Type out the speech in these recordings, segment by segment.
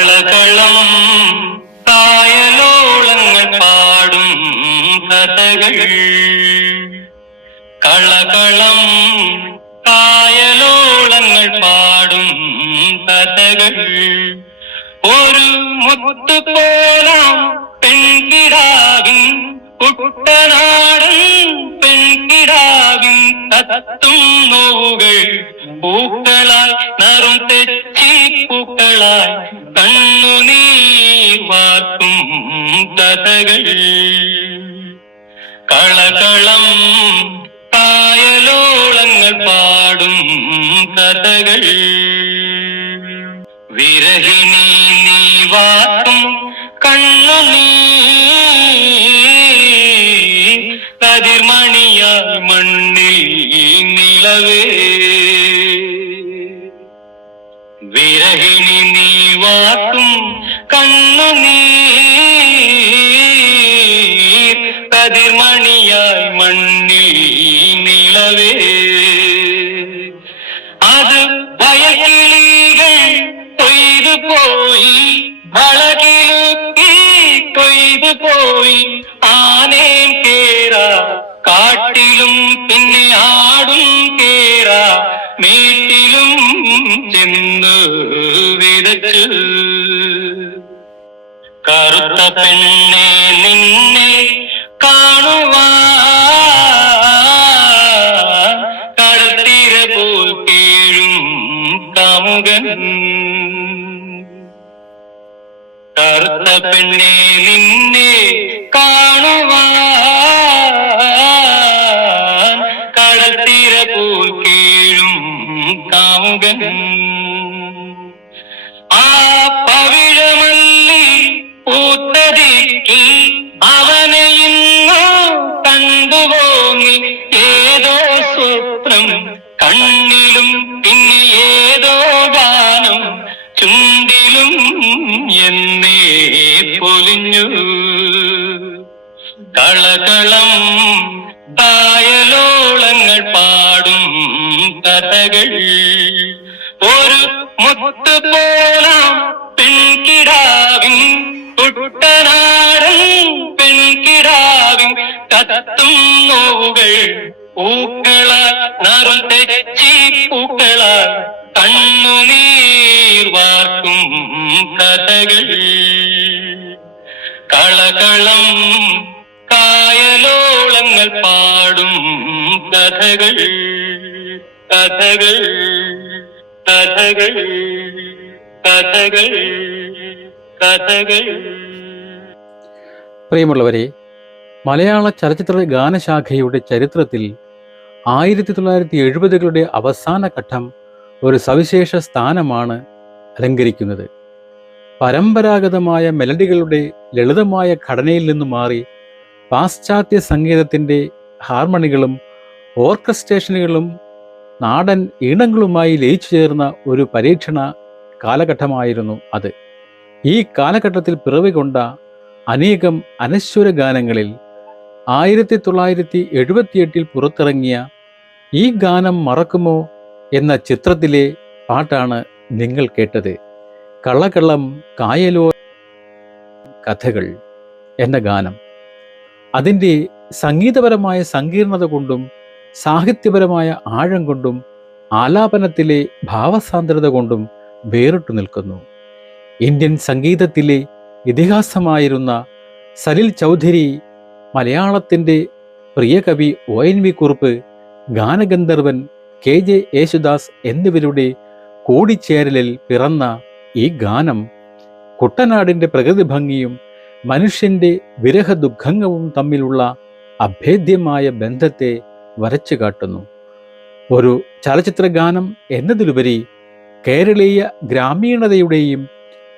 കളകളം കായലോളങ്ങൾ പാടും കഥകൾ. കളകളം കായലോളങ്ങൾ പാടും കഥകൾ. ഒരു മുത്തുപോലാം പെൺകിടാവിൻ കുട്ടനാടൻ പെൺകിടാവിൻ കത്തും നോവുകൾ പൂക്കളായി നറും തെച്ചി പൂക്കളായി കണ്ണുനീർ വാർക്കും കഥകൾ. കളകളം കായലോളങ്ങൾ പാടും കഥകൾ. വിരഹിണി നീ വാർക്കും കണ്ണുനീർ കതിർമണിയായി മണ്ണിൽ നിലവേ. വിരഹിണി നീ വാർക്കും കണ്ണുനീർ കതിർമണിയായി മണ്ണിൽ നിലവേ. അത് വയക്കിളികൾ കൊയ്തു പോയി വളകിലുക്കി കൊയ്തു പോയി. ആനയും കേറാ കാട്ടിലും പിന്നെ ആടും കേറാ മേട്ടിലും ചെന്ന് വിതച്ചു. കറുത്ത പെണ്ണെ നിന്നെ കാണുവാൻ കടൽത്തീര പോൽ കേഴും കാമുകൻ. കറുത്ത പെണ്ണെ നിന്നെ കാണുവാൻ കടൽത്തീര പോൽ കേഴും കാമുകൻ. ആ പവിഴമല്ലി പൂത്തതിക്ക് അവനെ ഇന്നു കണ്ടുപോങ്ങി. ഏതോ സ്വപ്നം കണ്ണിലും പിന്നെ ഏതോ ഗാനം ചുണ്ടിലും എന്നേ പൊലിഞ്ഞു. കളകളം കായലോളങ്ങൾ പാടും കഥകൾ. ഒരു മുത്തുപോലാം പെൺകിടാവിൻ കുട്ടനാടൻ പെൺകിടാവിൻ കത്തും നോവുകൾ പൂക്കളാൽ നറും തെച്ചി പൂക്കളാൽ കണ്ണുനീർ വാർക്കും കഥകൾ. കളകളം കായലോളങ്ങൾ പാടും കഥകൾ. കഥകൾ കഥകൾ കഥകൾ കഥകൾ. പ്രിയമുള്ളവരെ, മലയാള ചലച്ചിത്ര ഗാനശാഖയുടെ ചരിത്രത്തിൽ 1970കളുടെ അവസാന ഘട്ടം ഒരു സവിശേഷ സ്ഥാനമാണ് അലങ്കരിക്കുന്നത്. പരമ്പരാഗതമായ മെലഡികളുടെ ലളിതമായ ഘടനയിൽ നിന്നു മാറി പാശ്ചാത്യ സംഗീതത്തിൻ്റെ ഹാർമണികളും ഓർക്കസ്ട്രേഷനുകളും നാടൻ ഈണങ്ങളുമായി ലയിച്ചു ചേർന്ന ഒരു പരീക്ഷണ കാലഘട്ടമായിരുന്നു അത്. ഈ കാലഘട്ടത്തിൽ പിറവികൊണ്ട അനേകം അനശ്വര ഗാനങ്ങളിൽ 1978 പുറത്തിറങ്ങിയ ഈ ഗാനം മറക്കുമോ എന്ന ചിത്രത്തിലെ പാട്ടാണ് നിങ്ങൾ കേട്ടത്. കളകളം കായലോ കഥകൾ എന്ന ഗാനം അതിൻ്റെ സംഗീതപരമായ സങ്കീർണത കൊണ്ടും സാഹിത്യപരമായ ആഴം കൊണ്ടും ആലാപനത്തിലെ ഭാവസാന്ദ്രത കൊണ്ടും വേറിട്ടു നിൽക്കുന്നു. ഇന്ത്യൻ സംഗീതത്തിലെ ഇതിഹാസമായിരുന്ന സലിൽ ചൗധരി, മലയാളത്തിൻ്റെ പ്രിയ കവി ONV കുറുപ്പ്, ഗാനഗന്ധർവൻ KJ യേശുദാസ് എന്നിവരുടെ കൂടിച്ചേരലിൽ പിറന്ന ഈ ഗാനം കുട്ടനാടിൻ്റെ പ്രകൃതി ഭംഗിയും മനുഷ്യൻ്റെ വിരഹ ദുഃഖങ്ങളും തമ്മിലുള്ള അഭേദ്യമായ ബന്ധത്തെ വരച്ചു കാട്ടുന്നു. ഒരു ചലച്ചിത്ര ഗാനം എന്നതിലുപരി കേരളീയ ഗ്രാമീണതയുടെയും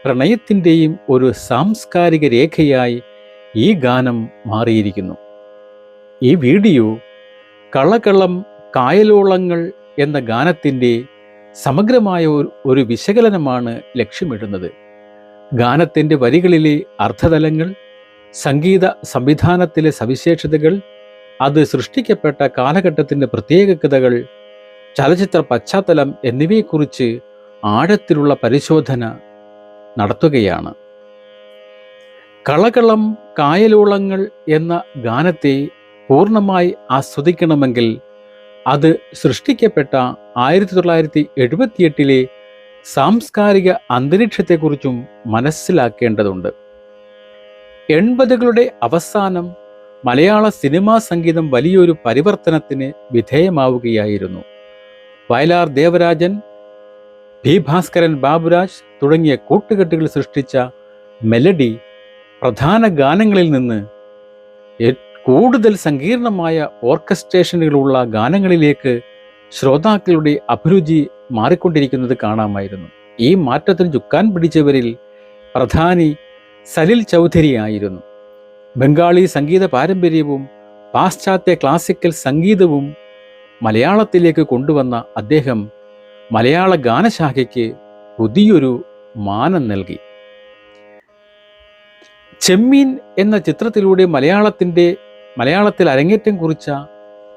പ്രണയത്തിൻ്റെയും ഒരു സാംസ്കാരിക രേഖയായി ഈ ഗാനം മാറിയിരിക്കുന്നു. ഈ വീഡിയോ കളകളം കായലോളങ്ങൾ എന്ന ഗാനത്തിൻ്റെ സമഗ്രമായ ഒരു വിശകലനമാണ് ലക്ഷ്യമിടുന്നത്. ഗാനത്തിൻ്റെ വരികളിലെ അർത്ഥതലങ്ങൾ, സംഗീത സംവിധാനത്തിലെ സവിശേഷതകൾ, അത് സൃഷ്ടിക്കപ്പെട്ട കാലഘട്ടത്തിൻ്റെ പ്രത്യേകതകൾ, ചലച്ചിത്ര പശ്ചാത്തലം എന്നിവയെക്കുറിച്ച് ആഴത്തിലുള്ള പരിശോധന നടത്തുകയാണ്. കളകളം കായലോളങ്ങൾ എന്ന ഗാനത്തെ പൂർണ്ണമായി ആസ്വദിക്കണമെങ്കിൽ അത് സൃഷ്ടിക്കപ്പെട്ട 1978 സാംസ്കാരിക അന്തരീക്ഷത്തെക്കുറിച്ചും മനസ്സിലാക്കേണ്ടതുണ്ട്. 80കളുടെ അവസാനം മലയാള സിനിമാ സംഗീതം വലിയൊരു പരിവർത്തനത്തിന് വിധേയമാവുകയായിരുന്നു. വയലാർ ദേവരാജൻ, പി ഭാസ്കരൻ, ബാബുരാജ് തുടങ്ങിയ കൂട്ടുകെട്ടുകൾ സൃഷ്ടിച്ച മെലഡി പ്രധാന ഗാനങ്ങളിൽ നിന്ന് കൂടുതൽ സങ്കീർണമായ ഓർക്കസ്ട്രേഷനുകളുള്ള ഗാനങ്ങളിലേക്ക് ശ്രോതാക്കളുടെ അഭിരുചി മാറിക്കൊണ്ടിരിക്കുന്നത് കാണാമായിരുന്നു. ഈ മാറ്റത്തിന് ചുക്കാൻ പിടിച്ചവരിൽ പ്രധാനി സലിൽ ചൗധരി ആയിരുന്നു. ബംഗാളി സംഗീത പാരമ്പര്യവും പാശ്ചാത്യ ക്ലാസിക്കൽ സംഗീതവും മലയാളത്തിലേക്ക് കൊണ്ടുവന്ന അദ്ദേഹം മലയാള ഗാനശാഖയ്ക്ക് പുതിയൊരു മാനം നൽകി. ചെമ്മീൻ എന്ന ചിത്രത്തിലൂടെ മലയാളത്തിൽ അരങ്ങേറ്റം കുറിച്ച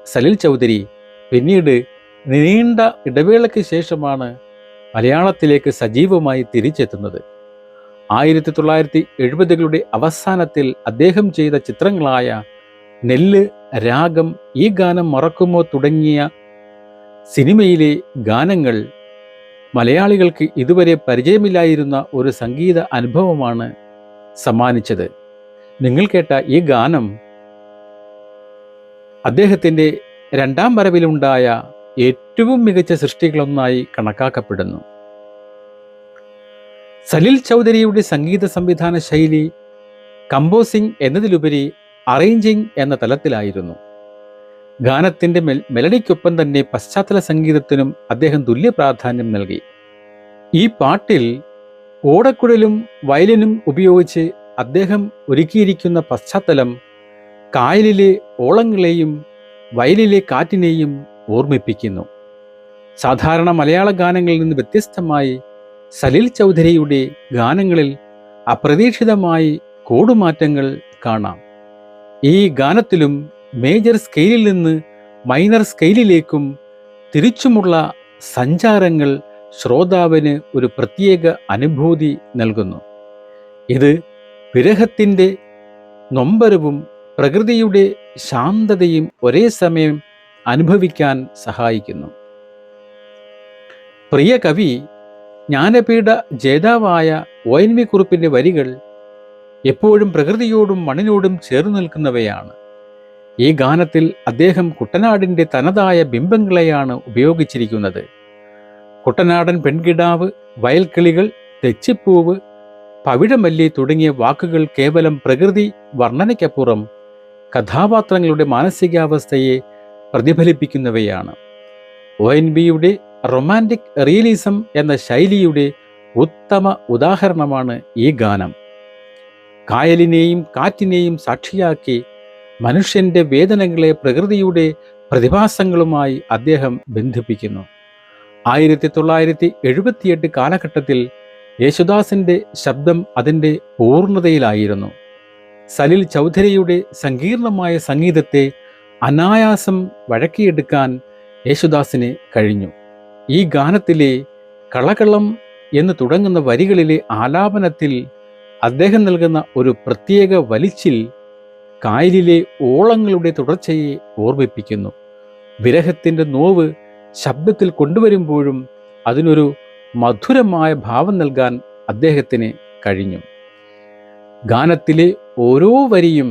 സലിൽ ചൗധരി പിന്നീട് നീണ്ട ഇടവേളയ്ക്ക് ശേഷമാണ് മലയാളത്തിലേക്ക് സജീവമായി തിരിച്ചെത്തുന്നത്. 1970കളുടെ അവസാനത്തിൽ അദ്ദേഹം ചെയ്ത ചിത്രങ്ങളായ നെല്ല്, രാഗം, ഈ ഗാനം മറക്കുമോ തുടങ്ങിയ സിനിമയിലെ ഗാനങ്ങൾ മലയാളികൾക്ക് ഇതുവരെ പരിചയമില്ലായിരുന്ന ഒരു സംഗീത അനുഭവമാണ് സമ്മാനിച്ചത്. നിങ്ങൾ കേട്ട ഈ ഗാനം അദ്ദേഹത്തിൻ്റെ രണ്ടാം വരവിലുണ്ടായ ഏറ്റവും മികച്ച സൃഷ്ടികളൊന്നായി കണക്കാക്കപ്പെടുന്നു. സലിൽ ചൗധരിയുടെ സംഗീത സംവിധാന ശൈലി കമ്പോസിംഗ് എന്നതിലുപരി അറേഞ്ചിങ് എന്ന തലത്തിലായിരുന്നു. ഗാനത്തിൻ്റെ മെലഡിക്കൊപ്പം തന്നെ പശ്ചാത്തല സംഗീതത്തിനും അദ്ദേഹം തുല്യ പ്രാധാന്യം നൽകി. ഈ പാട്ടിൽ ഓടക്കുഴലും വയലിനും ഉപയോഗിച്ച് അദ്ദേഹം ഒരുക്കിയിരിക്കുന്ന പശ്ചാത്തലം കായലിലെ ഓളങ്ങളെയും വയലിലെ കാറ്റിനെയും ഓർമ്മിപ്പിക്കുന്നു. സാധാരണ മലയാള ഗാനങ്ങളിൽ നിന്ന് വ്യത്യസ്തമായി സലിൽ ചൗധരിയുടെ ഗാനങ്ങളിൽ അപ്രതീക്ഷിതമായി കോഡുമാറ്റങ്ങൾ കാണാം. ഈ ഗാനത്തിലും മേജർ സ്കെയിലിൽ നിന്ന് മൈനർ സ്കെയിലിലേക്കും തിരിച്ചുമുള്ള സഞ്ചാരങ്ങൾ ശ്രോതാവിന് ഒരു പ്രത്യേക അനുഭൂതി നൽകുന്നു. ഇത് വിരഹത്തിൻ്റെ നൊമ്പരവും പ്രകൃതിയുടെ ശാന്തതയും ഒരേ സമയം അനുഭവിക്കാൻ സഹായിക്കുന്നു. പ്രിയ കവി ജ്ഞാനപീഠ ജേതാവായ ONV കുറുപ്പിൻ്റെ വരികൾ എപ്പോഴും പ്രകൃതിയോടും മണ്ണിനോടും ചേർന്നു നിൽക്കുന്നവയാണ്. ഈ ഗാനത്തിൽ അദ്ദേഹം കുട്ടനാടിൻ്റെ തനതായ ബിംബങ്ങളെയാണ് ഉപയോഗിച്ചിരിക്കുന്നത്. കുട്ടനാടൻ പെൺകിടാവ്, വയൽക്കിളികൾ, തെച്ചിപ്പൂവ്, പവിഴമല്ലി തുടങ്ങിയ വാക്കുകൾ കേവലം പ്രകൃതി വർണ്ണനയ്ക്കപ്പുറം കഥാപാത്രങ്ങളുടെ മാനസികാവസ്ഥയെ പ്രതിഫലിപ്പിക്കുന്നവയാണ്. ONVയുടെ റൊമാൻറ്റിക് റിയലിസം എന്ന ശൈലിയുടെ ഉത്തമ ഉദാഹരണമാണ് ഈ ഗാനം. കായലിനെയും കാറ്റിനെയും സാക്ഷിയാക്കി മനുഷ്യൻ്റെ വേദനകളെ പ്രകൃതിയുടെ പ്രതിഭാസങ്ങളുമായി അദ്ദേഹം ബന്ധിപ്പിക്കുന്നു. 1978 കാലഘട്ടത്തിൽ യേശുദാസിൻ്റെ ശബ്ദം അതിൻ്റെ പൂർണ്ണതയിലായിരുന്നു. സലിൽ ചൗധരിയുടെ സങ്കീർണമായ സംഗീതത്തെ അനായാസം വഴക്കിയെടുക്കാൻ യേശുദാസിന് കഴിഞ്ഞു. ഈ ഗാനത്തിലെ കളകളം എന്ന് തുടങ്ങുന്ന വരികളിലെ ആലാപനത്തിൽ അദ്ദേഹം നൽകുന്ന ഒരു പ്രത്യേക വലിച്ചിൽ കായലിലെ ഓളങ്ങളുടെ തുടർച്ചയെ ഓർമ്മിപ്പിക്കുന്നു. വിരഹത്തിൻ്റെ നോവ് ശബ്ദത്തിൽ കൊണ്ടുവരുമ്പോഴും അതിനൊരു മധുരമായ ഭാവം നൽകാൻ അദ്ദേഹത്തിന് കഴിഞ്ഞു. ഗാനത്തിലെ ഓരോ വരിയും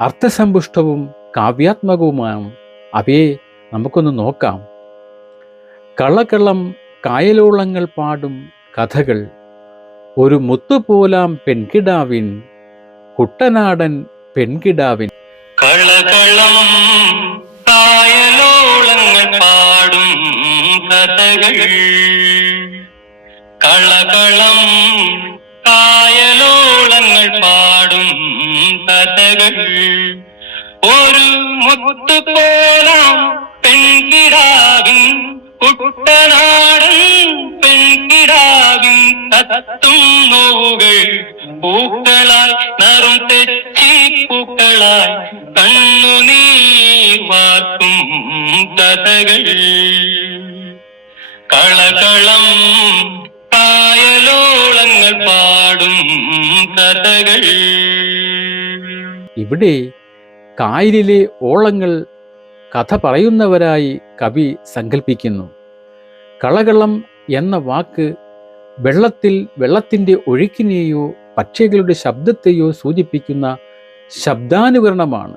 അർത്ഥസമ്പുഷ്ടവും കാവ്യാത്മകവുമാണ്. അവയെ നമുക്കൊന്ന് നോക്കാം. കളകളം കായലോളങ്ങൾ പാടും കഥകൾ, ഒരു മുത്തുപോലാം പെൺകിടാവിൻ, കുട്ടനാടൻ പെൺകിടാവിൻ. കളകളം കായലോളങ്ങൾ പാടും കഥകൾ, കളകളം കായലോളങ്ങൾ പാടും കഥകൾ, ഒരു മുത്തുപോലാം പെൺകിടാവിൻ, കുട്ടനാടൻ പെൺകിടാവിൻ തത്തും നോവുകൾ പൂക്കളായി നറും തെച്ചി പൂക്കളായി കണ്ണുനീർ വാർക്കും കഥകൾ, കളകളം കായലോളങ്ങൾ കഥകൾ. ഇവിടെ കായലിലെ ഓളങ്ങൾ കഥ പറയുന്നവരായി കവി സങ്കല്പിക്കുന്നു. കളകളം എന്ന വാക്ക് വെള്ളത്തിൻ്റെ ഒഴുക്കിനെയോ പക്ഷികളുടെ ശബ്ദത്തെയോ സൂചിപ്പിക്കുന്ന ശബ്ദാനുകരണമാണ്.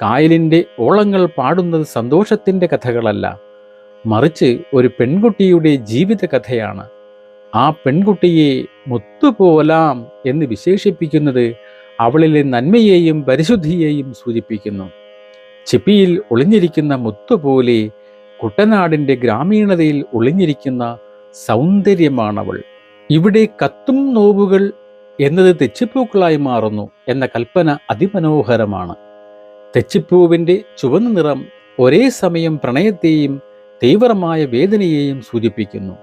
കായലിൻ്റെ ഓളങ്ങൾ പാടുന്നത് സന്തോഷത്തിൻ്റെ കഥകളല്ല, മറിച്ച് ഒരു പെൺകുട്ടിയുടെ ജീവിത കഥയാണ്. ആ പെൺകുട്ടിയെ മുത്തുപോലാം എന്ന് വിശേഷിപ്പിക്കുന്നത് അവളിലെ നന്മയെയും പരിശുദ്ധിയെയും സൂചിപ്പിക്കുന്നു. ചിപ്പിയിൽ ഒളിഞ്ഞിരിക്കുന്ന മുത്തുപോലെ കുട്ടനാടിൻ്റെ ഗ്രാമീണതയിൽ ഒളിഞ്ഞിരിക്കുന്ന സൗന്ദര്യമാണവൾ. ഇവിടെ കത്തും നോവുകൾ എന്നത് തെച്ചിപ്പൂക്കളായി മാറുന്നു എന്ന കൽപ്പന അതിമനോഹരമാണ്. തെച്ചിപ്പൂവിൻ്റെ ചുവന്ന നിറം ഒരേ സമയം പ്രണയത്തെയും തീവ്രമായ വേദനയെയും സൂചിപ്പിക്കുന്നു.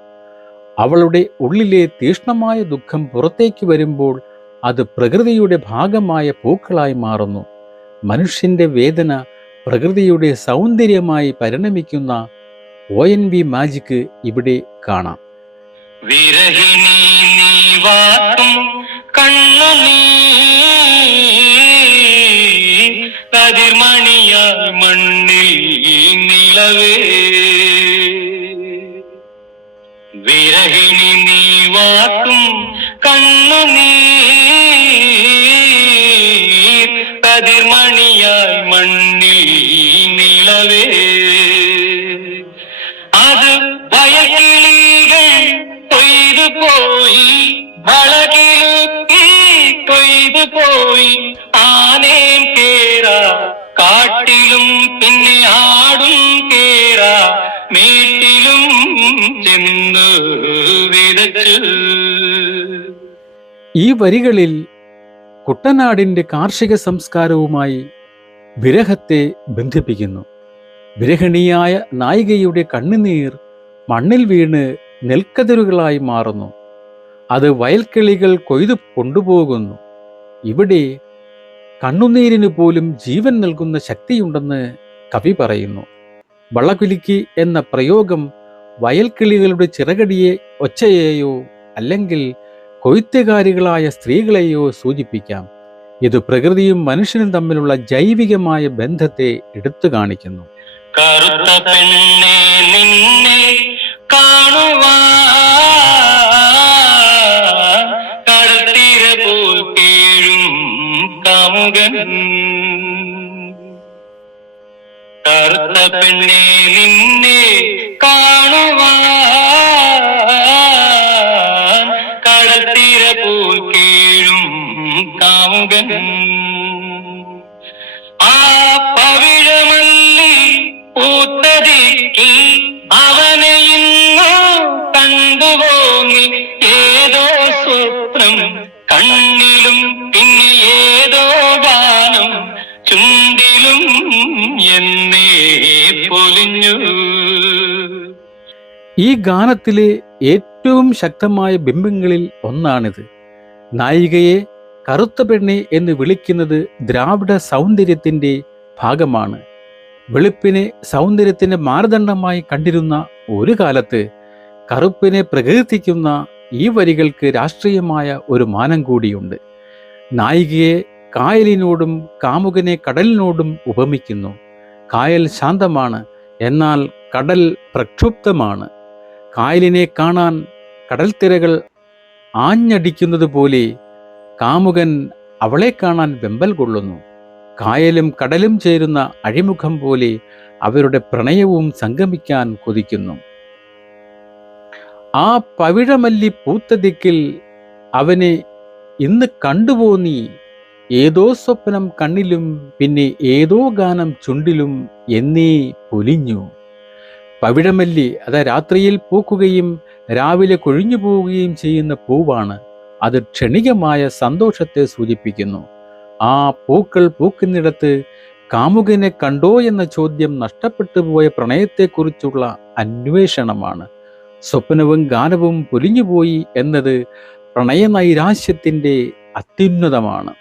അവളുടെ ഉള്ളിലെ തീക്ഷ്ണമായ ദുഃഖം പുറത്തേക്ക് വരുമ്പോൾ അത് പ്രകൃതിയുടെ ഭാഗമായ പൂക്കളായി മാറുന്നു. മനുഷ്യന്റെ വേദന പ്രകൃതിയുടെ സൗന്ദര്യമായി പരിണമിക്കുന്ന ONV മാജിക് ഇവിടെ കാണാം. വിരഹിണി നീ വാക്കും കണ്ണുനീർ കതിർമണിയാൽ മണ്ണിൽ നിലവേ. വിരഹിണി നീ വാക്കും കണ്ണുനീർ കതിർമണിയാൽ മണ്ണിൽ നിലവേ. അത് ഭയകിളികൾ കൊയ്തു പോയി, വളകിലുക്കി കൊയ്തു പോയി. ആനേം കേറാ കാട്ടിലും പിന്നെ ആടും കേറാ മേട്ടിലും ചെന്ന് വിതച്ചു. ഈ വരികളിൽ കുട്ടനാടിൻ്റെ കാർഷിക സംസ്കാരവുമായി വിരഹത്തെ ബന്ധിപ്പിക്കുന്നു. വിരഹിണിയായ നായികയുടെ കണ്ണുനീർ മണ്ണിൽ വീണ് നെൽക്കതിരുകളായി മാറുന്നു. അത് വയൽക്കിളികൾ കൊയ്തു കൊണ്ടുപോകുന്നു. ഇവിടെ കണ്ണുനീരിന് പോലും ജീവൻ നൽകുന്ന ശക്തിയുണ്ടെന്ന് കവി പറയുന്നു. വളകുലുക്കി എന്ന പ്രയോഗം വയൽക്കിളികളുടെ ചിറകടിയെ ഒച്ചയെയോ അല്ലെങ്കിൽ കൊയ്ത്തുകാരികളായ സ്ത്രീകളെയോ സൂചിപ്പിക്കാം. ഇത് പ്രകൃതിയും മനുഷ്യനും തമ്മിലുള്ള ജൈവികമായ ബന്ധത്തെ എടുത്തു കാണിക്കുന്നു. കറുത്ത പെണ്ണെ നിന്നെ കാണുവാൻ കടൽത്തീര പോൽ കേഴും കാമുകൻ. കറുത്ത പെണ്ണെ നിന്നെ കാണുവാൻ കടൽത്തീര പോൽ കേഴും കാമുകൻ. ആ പവിഴമല്ലി പൂത്തതിക്ക് അവനെ ഇന്നു കണ്ടുപോങ്ങി. ഏതോ സ്വപ്നം കണ്ണിലും പിന്നെ ഏതോ ഗാനം ചുണ്ടിലും എന്നേ പൊലിഞ്ഞു. ഈ ഗാനത്തിലെ ഏറ്റവും ശക്തമായ ബിംബങ്ങളിൽ ഒന്നാണിത്. നായികയെ കറുത്ത പെണ്ണെ എന്ന് വിളിക്കുന്നത് ദ്രാവിഡ സൗന്ദര്യത്തിൻ്റെ ഭാഗമാണ്. വെളുപ്പിനെ സൗന്ദര്യത്തിൻ്റെ മാനദണ്ഡമായി കണ്ടിരുന്ന ഒരു കാലത്ത് കറുപ്പിനെ പ്രകീർത്തിക്കുന്ന ഈ വരികൾക്ക് രാഷ്ട്രീയമായ ഒരു മാനം കൂടിയുണ്ട്. നായികയെ കായലിനോടും കാമുകനെ കടലിനോടും ഉപമിക്കുന്നു. കായൽ ശാന്തമാണ്, എന്നാൽ കടൽ പ്രക്ഷുബ്ധമാണ്. കായലിനെ കാണാൻ കടൽത്തിരകൾ ആഞ്ഞടിക്കുന്നത് പോലെ കാമുകൻ അവളെ കാണാൻ വെമ്പൽ കൊള്ളുന്നു. കായലും കടലും ചേരുന്ന അഴിമുഖം പോലെ അവരുടെ പ്രണയവും സംഗമിക്കാൻ കൊതിക്കുന്നു. ആ പവിഴമല്ലി പൂത്ത ദിക്കിൽ അവനെ ഇന്ന് കണ്ടുപോ നീ. ഏതോ സ്വപ്നം കണ്ണിലും പിന്നെ ഏതോ ഗാനം ചുണ്ടിലും എന്നേ പൊലിഞ്ഞു. പവിഴമല്ലി അത് രാത്രിയിൽ പൂക്കുകയും രാവിലെ കൊഴിഞ്ഞു പോവുകയും ചെയ്യുന്ന പൂവാണ്. അത് ക്ഷണികമായ സന്തോഷത്തെ സൂചിപ്പിക്കുന്നു. ആ പൂക്കൾ പൂക്കുന്നിടത്ത് കാമുകനെ കണ്ടോ എന്ന ചോദ്യം നഷ്ടപ്പെട്ടു പോയ പ്രണയത്തെക്കുറിച്ചുള്ള അന്വേഷണമാണ്. സ്വപ്നവും ഗാനവും പൊലിഞ്ഞുപോയി എന്നത് പ്രണയനൈരാശ്യത്തിൻ്റെ അത്യുന്നതമാണ്.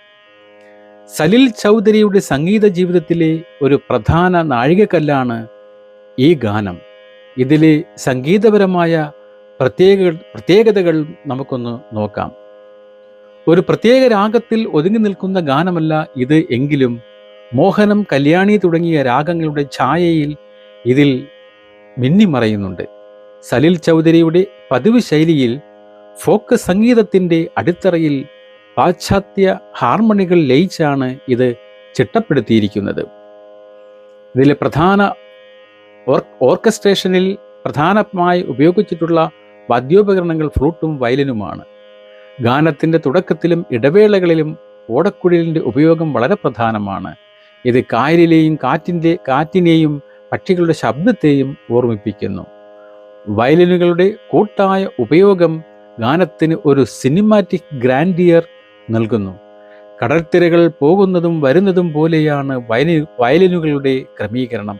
സലിൽ ചൗധരിയുടെ സംഗീത ജീവിതത്തിലെ ഒരു പ്രധാന നാഴികക്കല്ലാണ് ഈ ഗാനം. ഇതിലെ സംഗീതപരമായ പ്രത്യേകതകൾ നമുക്കൊന്ന് നോക്കാം. ഒരു പ്രത്യേക രാഗത്തിൽ ഒതുങ്ങി നിൽക്കുന്ന ഗാനമല്ല ഇത് എങ്കിലും മോഹനം, കല്യാണി തുടങ്ങിയ രാഗങ്ങളുടെ ഛായയിൽ ഇതിൽ മിന്നിമറയുന്നുണ്ട്. സലിൽ ചൗധരിയുടെ പതിവ് ശൈലിയിൽ ഫോക്ക് സംഗീതത്തിൻ്റെ അടിത്തറയിൽ പാശ്ചാത്യ ഹാർമണികൾ ലയിച്ചാണ് ഇത് ചിട്ടപ്പെടുത്തിയിരിക്കുന്നത്. ഇതിലെ പ്രധാന ഓർക്കസ്ട്രേഷനിൽ പ്രധാനമായി ഉപയോഗിച്ചിട്ടുള്ള വാദ്യോപകരണങ്ങൾ ഫ്ലൂട്ടും വയലിനുമാണ്. ഗാനത്തിൻ്റെ തുടക്കത്തിലും ഇടവേളകളിലും ഓടക്കുഴലിൻ്റെ ഉപയോഗം വളരെ പ്രധാനമാണ്. ഇത് കായലിലെയും കാറ്റിനെയും പക്ഷികളുടെ ശബ്ദത്തെയും ഓർമ്മിപ്പിക്കുന്നു. വയലിനുകളുടെ കൂട്ടായ ഉപയോഗം ഗാനത്തിന് ഒരു സിനിമാറ്റിക് ഗ്രാൻഡിയർ നൽകുന്നു. കടൽത്തിരകൾ പോകുന്നതും വരുന്നതും പോലെയാണ് വയലിനുകളുടെ ക്രമീകരണം.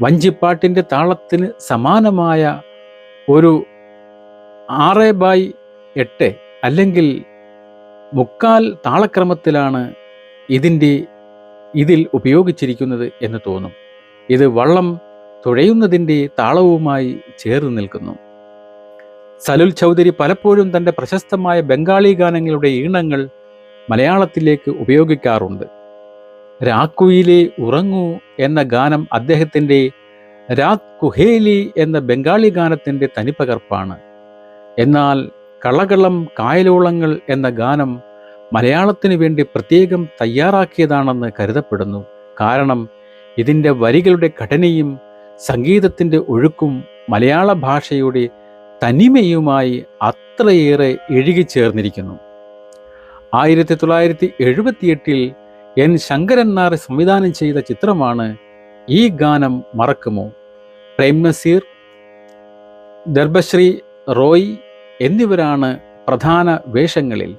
വഞ്ചിപ്പാട്ടിൻ്റെ താളത്തിന് സമാനമായ ഒരു 6/8 അല്ലെങ്കിൽ 3/4 താളക്രമത്തിലാണ് ഇതിൽ ഉപയോഗിച്ചിരിക്കുന്നത് എന്ന് തോന്നും. ഇത് വള്ളം തുഴയുന്നതിൻ്റെ താളവുമായി ചേർന്ന് നിൽക്കുന്നു. സലിൽ ചൗധരി പലപ്പോഴും തൻ്റെ പ്രശസ്തമായ ബംഗാളി ഗാനങ്ങളുടെ ഈണങ്ങൾ മലയാളത്തിലേക്ക് ഉപയോഗിക്കാറുണ്ട്. രാക്കുയിലെ ഉറങ്ങൂ എന്ന ഗാനം അദ്ദേഹത്തിൻ്റെ രാത് കുഹേലി എന്ന ബംഗാളി ഗാനത്തിൻ്റെ തനിപ്പകർപ്പാണ്. എന്നാൽ കളകളം കായലോളങ്ങൾ എന്ന ഗാനം മലയാളത്തിനു വേണ്ടി പ്രത്യേകം തയ്യാറാക്കിയതാണെന്ന് കരുതപ്പെടുന്നു. കാരണം ഇതിൻ്റെ വരികളുടെ ഘടനയും സംഗീതത്തിൻ്റെ ഒഴുക്കും മലയാള ഭാഷയുടെ തനിമയുമായി അത്രയേറെ ഇഴുകിച്ചേർന്നിരിക്കുന്നു. 1978 എൻ ശങ്കരൻ നായർ സംവിധാനം ചെയ്ത ചിത്രമാണ് ഈ ഗാനം മറക്കുമോ. പ്രേം നസീർ, ദർബശ്രീ റോയ് എന്നിവരാണ് പ്രധാന വേഷങ്ങളിൽ.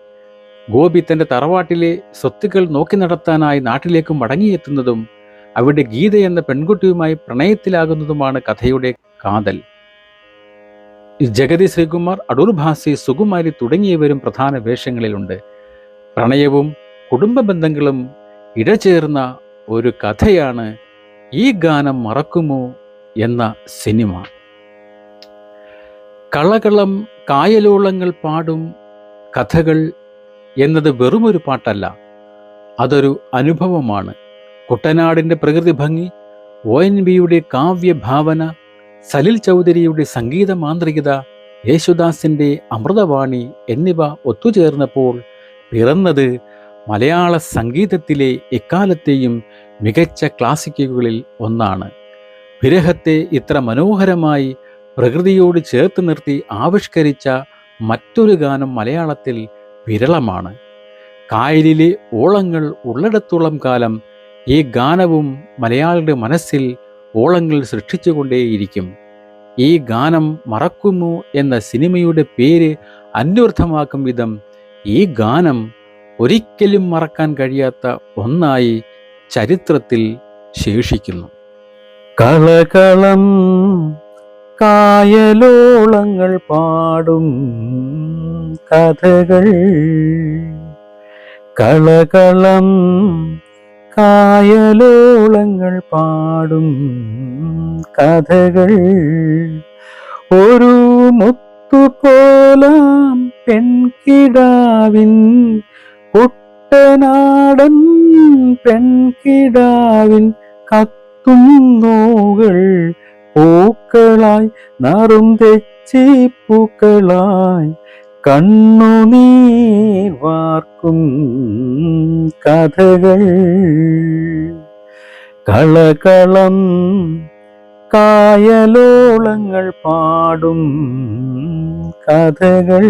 ഗോപി തൻ്റെ തറവാട്ടിലെ സ്വത്തുക്കൾ നോക്കി നടത്താനായി നാട്ടിലേക്ക് മടങ്ങിയെത്തുന്നതും അവിടെ ഗീത എന്ന പെൺകുട്ടിയുമായി പ്രണയത്തിലാകുന്നതുമാണ് കഥയുടെ കാതൽ. ജഗതി ശ്രീകുമാർ, അടൂർ ഭാസി, സുകുമാരി തുടങ്ങിയവരും പ്രധാന വേഷങ്ങളിലുണ്ട്. പ്രണയവും കുടുംബ ബന്ധങ്ങളും ഇഴചേർന്ന ഒരു കഥയാണ് ഈ ഗാനം മറക്കുമോ എന്ന സിനിമ. കളകളം കായലോളങ്ങൾ പാടും കഥകൾ എന്നത് വെറുമൊരു പാട്ടല്ല, അതൊരു അനുഭവമാണ്. കുട്ടനാടിൻ്റെ പ്രകൃതി ഭംഗി, ONVയുടെ കാവ്യഭാവന, സലിൽ ചൗധരിയുടെ സംഗീത മാന്ത്രികത, യേശുദാസിൻ്റെ അമൃതവാണി എന്നിവ ഒത്തുചേർന്നപ്പോൾ പിറന്നത് മലയാള സംഗീതത്തിലെ എക്കാലത്തെയും മികച്ച ക്ലാസിക്കുകളിൽ ഒന്നാണ്. വിരഹത്തെ ഇത്ര മനോഹരമായി പ്രകൃതിയോട് ചേർത്ത് നിർത്തി ആവിഷ്കരിച്ച മറ്റൊരു ഗാനം മലയാളത്തിൽ വിരളമാണ്. കായലിലെ ഓളങ്ങൾ ഉള്ളിടത്തോളം കാലം ഈ ഗാനവും മലയാളിയുടെ മനസ്സിൽ ഓളങ്ങൾ സൃഷ്ടിച്ചുകൊണ്ടേയിരിക്കും. ഈ ഗാനം മറക്കുമോ എന്ന സിനിമയുടെ പേര് അന്വർത്ഥമാക്കും വിധം ഈ ഗാനം ഒരിക്കലും മറക്കാൻ കഴിയാത്ത ഒന്നായി ചരിത്രത്തിൽ ശേഷിക്കുന്നു. കളകളം കായലോളങ്ങൾ പാടും കഥകൾ, കളകളം കായലോളങ്ങൾ പാടും കഥകൾ, ഒരു മുത്തുപോലാം പെൺകിടാവിൻ കുട്ടനാടൻ പെൺകിടാവിൻ കത്തും നോകൾ പൂക്കളായി നറും തെച്ചി പൂക്കളായി കണ്ണുനീർ വാർക്കും കഥകൾ, കളകളം കായലോളങ്ങൾ പാടും കഥകൾ.